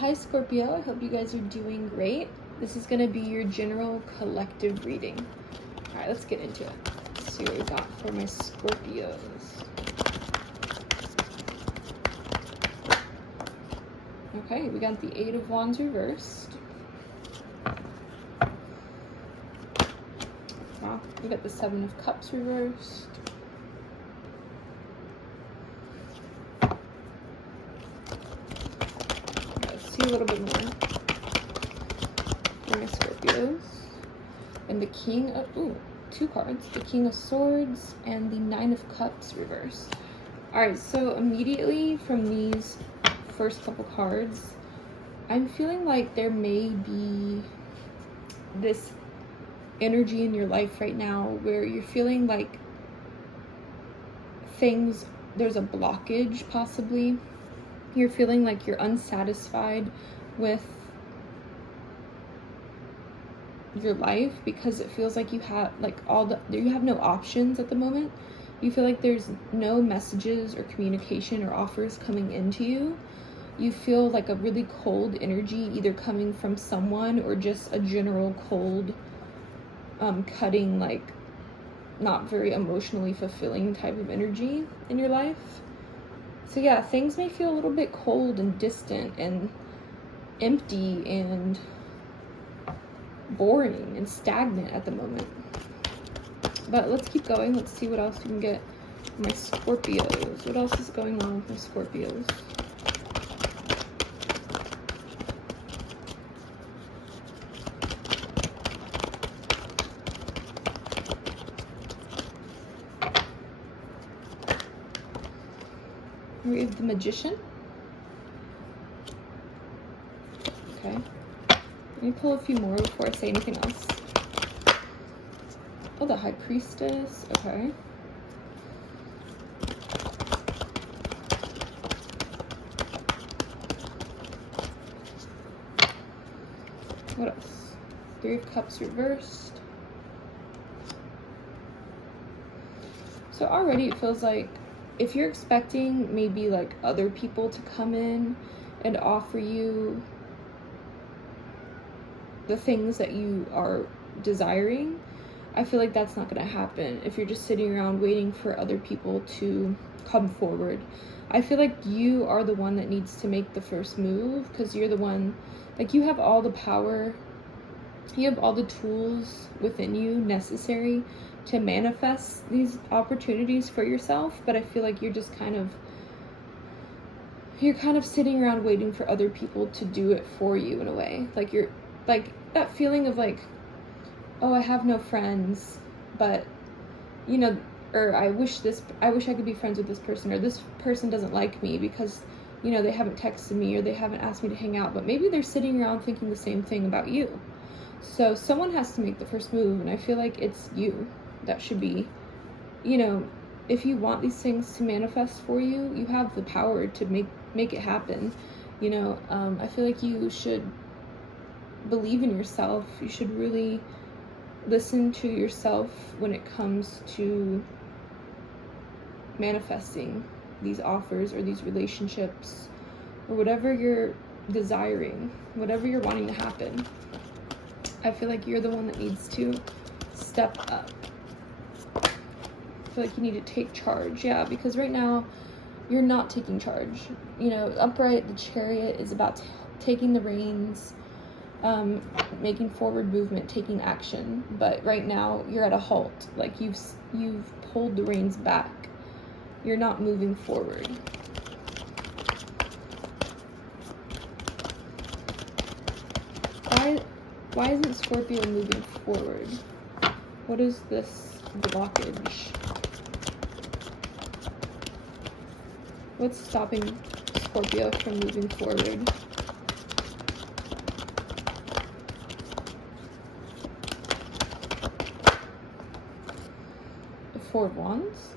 hi Scorpio, I hope you guys are doing great. This is going to be your general collective reading. Alright, let's get into it. Let's see what we got for my Scorpios. Okay, we got the Eight of Wands reversed. Wow, we got the Seven of Cups reversed. Let's see a little bit more for my Scorpios. And the King of, two cards. The King of Swords and the Nine of Cups reversed. Alright, so immediately from these first couple cards, I'm feeling like there may be this energy in your life right now where you're feeling like there's a blockage possibly. You're feeling like you're unsatisfied with your life because it feels like you have you have no options at the moment. You feel like there's no messages or communication or offers coming into you. You feel like a really cold energy either coming from someone or just a general cold, cutting, like not very emotionally fulfilling type of energy in your life. So yeah, things may feel a little bit cold and distant and empty and boring and stagnant at the moment. But let's keep going. Let's see what else we can get for my Scorpios. What else is going on with my Scorpios? We have the Magician. Okay. Let me pull a few more before I say anything else. Oh, the High Priestess. Okay. What else? Three of Cups reversed. So already it feels like if you're expecting maybe like other people to come in and offer you the things that you are desiring, I feel like that's not going to happen if you're just sitting around waiting for other people to come forward. I feel like you are the one that needs to make the first move because you're the one, like you have all the power, you have all the tools within you necessary to manifest these opportunities for yourself, but I feel like you're just kind of sitting around waiting for other people to do it for you in a way. Like you're like that feeling of like, oh, I have no friends, but you know, or I wish I could be friends with this person, or this person doesn't like me because, you know, they haven't texted me or they haven't asked me to hang out, but maybe they're sitting around thinking the same thing about you. So someone has to make the first move, and I feel like it's you that should be, you know, if you want these things to manifest for you, you have the power to make it happen. You know, I feel like you should believe in yourself. You should really listen to yourself when it comes to manifesting these offers or these relationships or whatever you're desiring, whatever you're wanting to happen. I feel like you're the one that needs to step up. I feel like you need to take charge, yeah, because right now you're not taking charge. You know, upright, the Chariot is about taking the reins, making forward movement, taking action, but right now you're at a halt. Like you've pulled the reins back. You're not moving forward. Why isn't Scorpio moving forward? What is this blockage? What's stopping Scorpio from moving forward? The Four of Wands?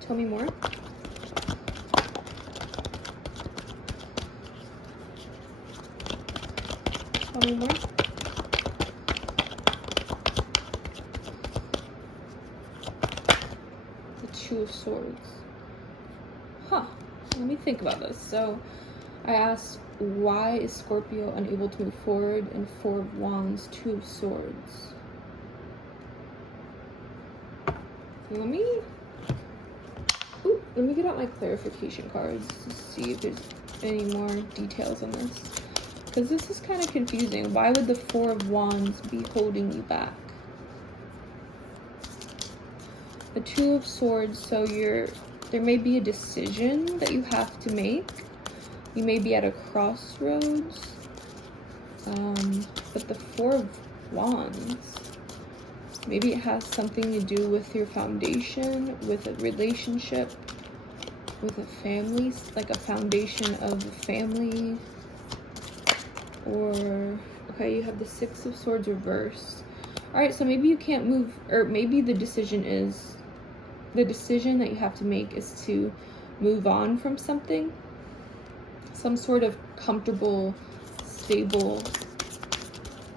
Tell me more. Tell me more. The Two of Swords. Let me think about this. So I asked, why is Scorpio unable to move forward? And Four of Wands, Two of Swords. Let me get out my clarification cards to see if there's any more details on this. Because this is kind of confusing. Why would the Four of Wands be holding you back? The Two of Swords, so there may be a decision that you have to make. You may be at a crossroads. But the Four of Wands, maybe it has something to do with your foundation, with a relationship, with a family, like a foundation of a family. Or, okay, you have the Six of Swords reversed. Alright, so maybe you can't move, or maybe the decision that you have to make is to move on from something. Some sort of comfortable, stable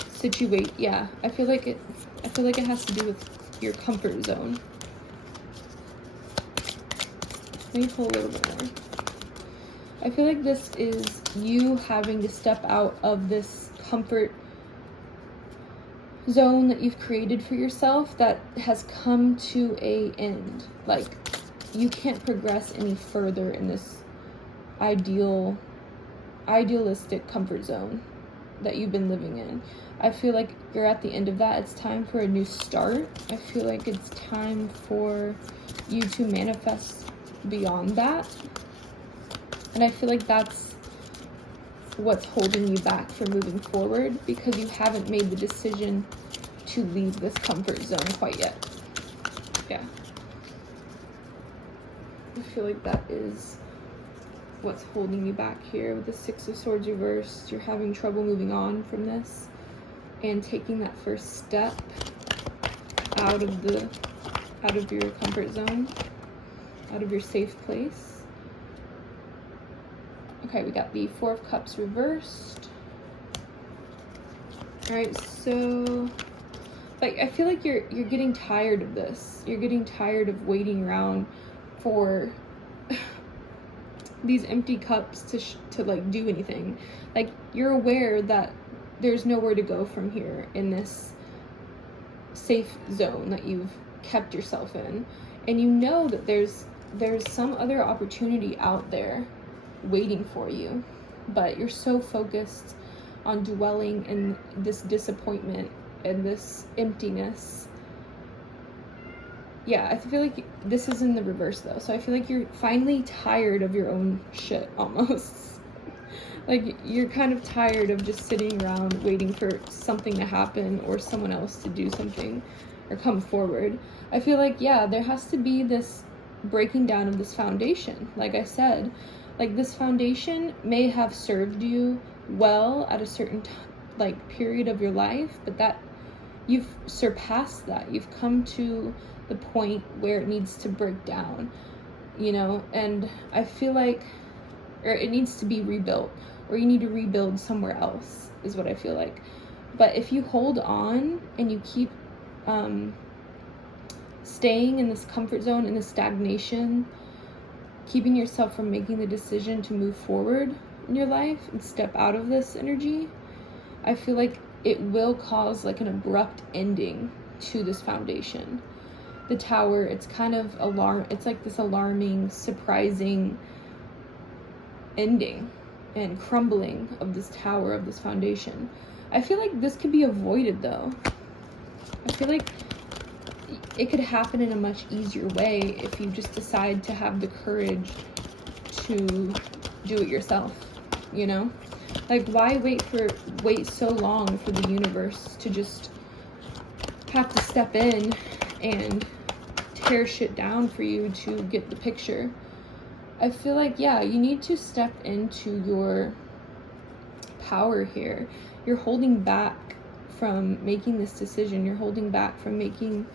situation. Yeah, I feel like it has to do with your comfort zone. Let me pull a little bit more. I feel like this is you having to step out of this comfort zone that you've created for yourself that has come to an end. Like, you can't progress any further in this idealistic comfort zone that you've been living in. I feel like you're at the end of that. It's time for a new start. I feel like it's time for you to manifest beyond that. And I feel like that's what's holding you back from moving forward, because you haven't made the decision to leave this comfort zone quite yet. Yeah. I feel like that is what's holding you back here with the Six of Swords reversed. You're having trouble moving on from this and taking that first step out of your comfort zone, out of your safe place. Okay, we got the Four of Cups reversed. Alright, so like, I feel like you're getting tired of this. You're getting tired of waiting around for these empty cups to like do anything. Like, you're aware that there's nowhere to go from here in this safe zone that you've kept yourself in, and you know that there's some other opportunity out there waiting for you, but you're so focused on dwelling in this disappointment and this emptiness. Yeah, I feel like this is in the reverse though, so I feel like you're finally tired of your own shit almost. Like, you're kind of tired of just sitting around waiting for something to happen or someone else to do something or come forward. I feel like, yeah, there has to be this breaking down of this foundation. Like I said, like, this foundation may have served you well at a certain period of your life, but that you've surpassed that. You've come to the point where it needs to break down, you know, and I feel like, or it needs to be rebuilt, or you need to rebuild somewhere else, is what I feel like. But if you hold on and you keep staying in this comfort zone, in this stagnation, keeping yourself from making the decision to move forward in your life and step out of this energy, I feel like it will cause like an abrupt ending to this foundation. The Tower, it's kind of it's like this alarming, surprising ending and crumbling of this tower, of this foundation. I feel like this could be avoided though. I feel like it could happen in a much easier way if you just decide to have the courage to do it yourself, you know? Like, why wait so long for the universe to just have to step in and tear shit down for you to get the picture? I feel like, yeah, you need to step into your power here. You're holding back from making this decision. You're holding back from making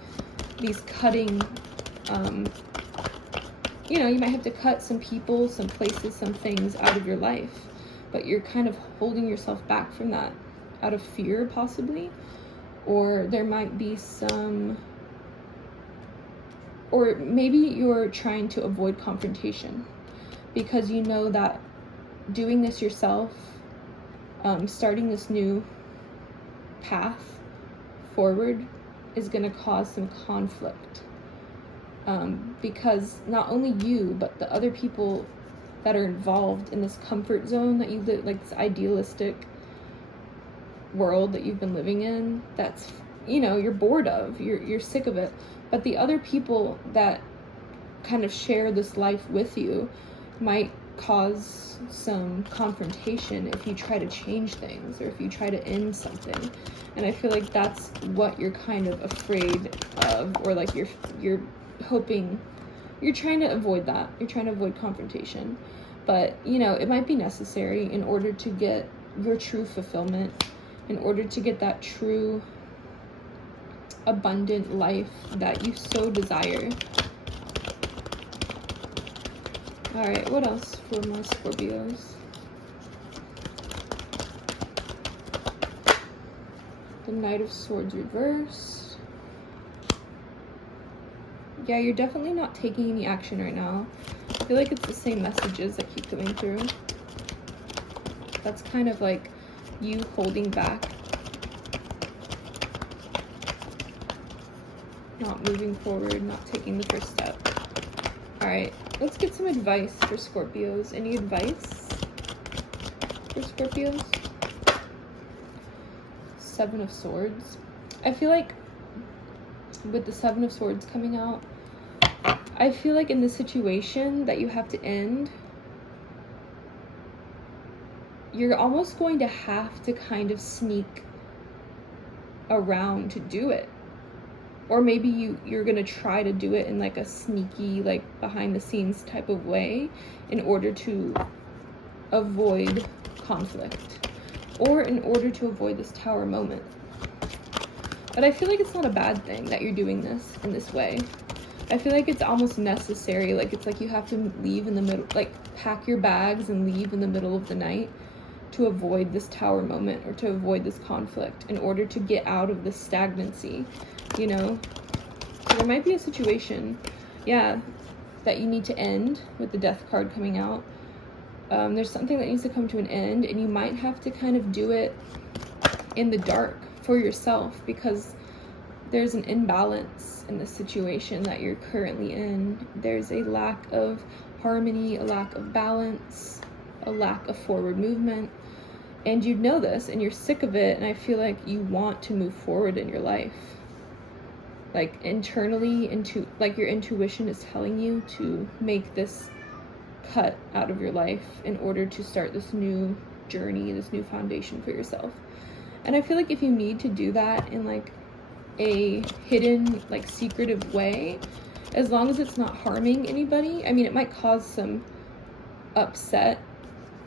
these cutting, you know, you might have to cut some people, some places, some things out of your life, but you're kind of holding yourself back from that out of fear, possibly, or there might be some, or maybe you're trying to avoid confrontation. because you know that doing this yourself, starting this new path forward, is going to cause some conflict. Because not only you, but the other people that are involved in this comfort zone that you live, like this idealistic world that you've been living in, that's, you know, you're bored of, you're sick of it. But the other people that kind of share this life with you might cause some confrontation if you try to change things, or if you try to end something. And I feel like that's what you're kind of afraid of, or like you're hoping, you're trying to avoid that. You're trying to avoid confrontation. But, you know, it might be necessary in order to get your true fulfillment, in order to get that true abundant life that you so desire. Alright, what else for my Scorpios? The Knight of Swords reversed. Yeah, you're definitely not taking any action right now. I feel like it's the same messages that keep coming through. That's kind of like you holding back, not moving forward, not taking the first step. Alright, let's get some advice for Scorpios. Any advice for Scorpios? Seven of Swords. I feel like with the Seven of Swords coming out, I feel like in the situation that you have to end, you're almost going to have to kind of sneak around to do it. Or maybe you're going to try to do it in like a sneaky, like behind the scenes type of way in order to avoid conflict, or in order to avoid this Tower moment. But I feel like it's not a bad thing that you're doing this in this way. I feel like it's almost necessary. Like, it's like you have to leave in the middle, like pack your bags and leave in the middle of the night to avoid this Tower moment, or to avoid this conflict, in order to get out of this stagnancy, you know? So there might be a situation, yeah, that you need to end with the Death card coming out. There's something that needs to come to an end, and you might have to kind of do it in the dark for yourself, because there's an imbalance in the situation that you're currently in. There's a lack of harmony, a lack of balance, a lack of forward movement, and you know this, and you're sick of it, and I feel like you want to move forward in your life. Like, internally, like your intuition is telling you to make this cut out of your life in order to start this new journey, this new foundation for yourself. And I feel like if you need to do that in like a hidden, like secretive way, as long as it's not harming anybody. I mean, it might cause some upset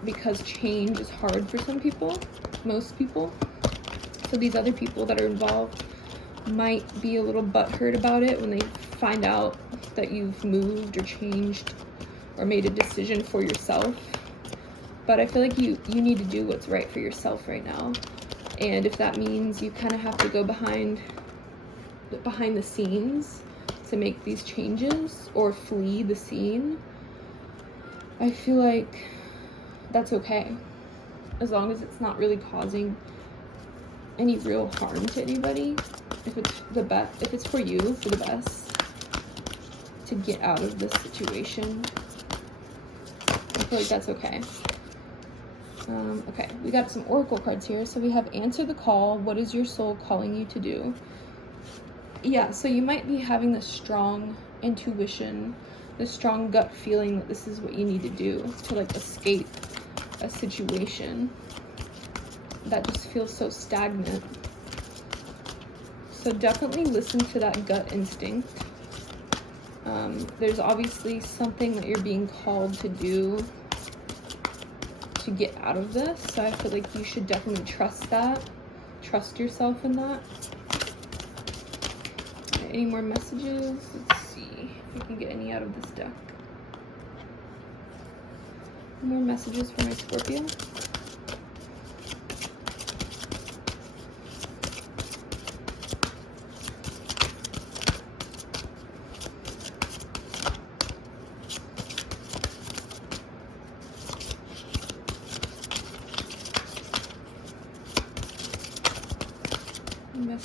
because change is hard for some people, most people. So these other people that are involved might be a little butthurt about it when they find out that you've moved or changed or made a decision for yourself. But I feel like you need to do what's right for yourself right now. And if that means you kind of have to go behind the scenes to make these changes, or flee the scene, I feel like that's okay, as long as it's not really causing any real harm to anybody. If it's the best, if it's for you, for the best to get out of this situation, I feel like that's okay. Okay, we got some oracle cards here. So we have answer the call. What is your soul calling you to do? Yeah, so you might be having this strong intuition, this strong gut feeling that this is what you need to do to like escape a situation that just feels so stagnant. So definitely listen to that gut instinct. There's obviously something that you're being called to do to get out of this, so I feel like you should definitely trust that. Trust yourself in that. Okay, any more messages? Let's see if we can get any out of this deck. More messages for my Scorpio.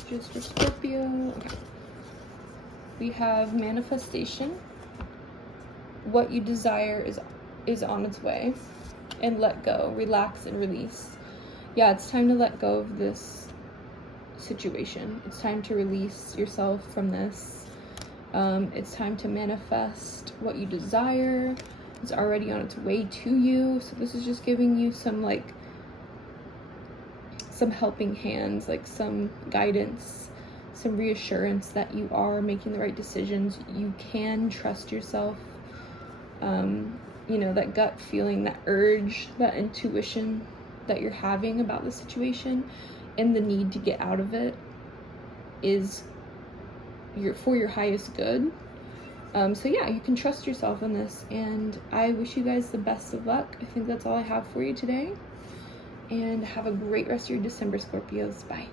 messages for Scorpio. Okay. We have manifestation. What you desire is on its way. And let go, relax and release. Yeah, it's time to let go of this situation. It's time to release yourself from this. It's time to manifest what you desire. It's already on its way to you. So this is just giving you some helping hands, like some guidance, some reassurance that you are making the right decisions. You can trust yourself. You know, that gut feeling, that urge, that intuition that you're having about the situation and the need to get out of it is for your highest good. So yeah, you can trust yourself in this, and I wish you guys the best of luck. I think that's all I have for you today, and have a great rest of your December, Scorpios. Bye.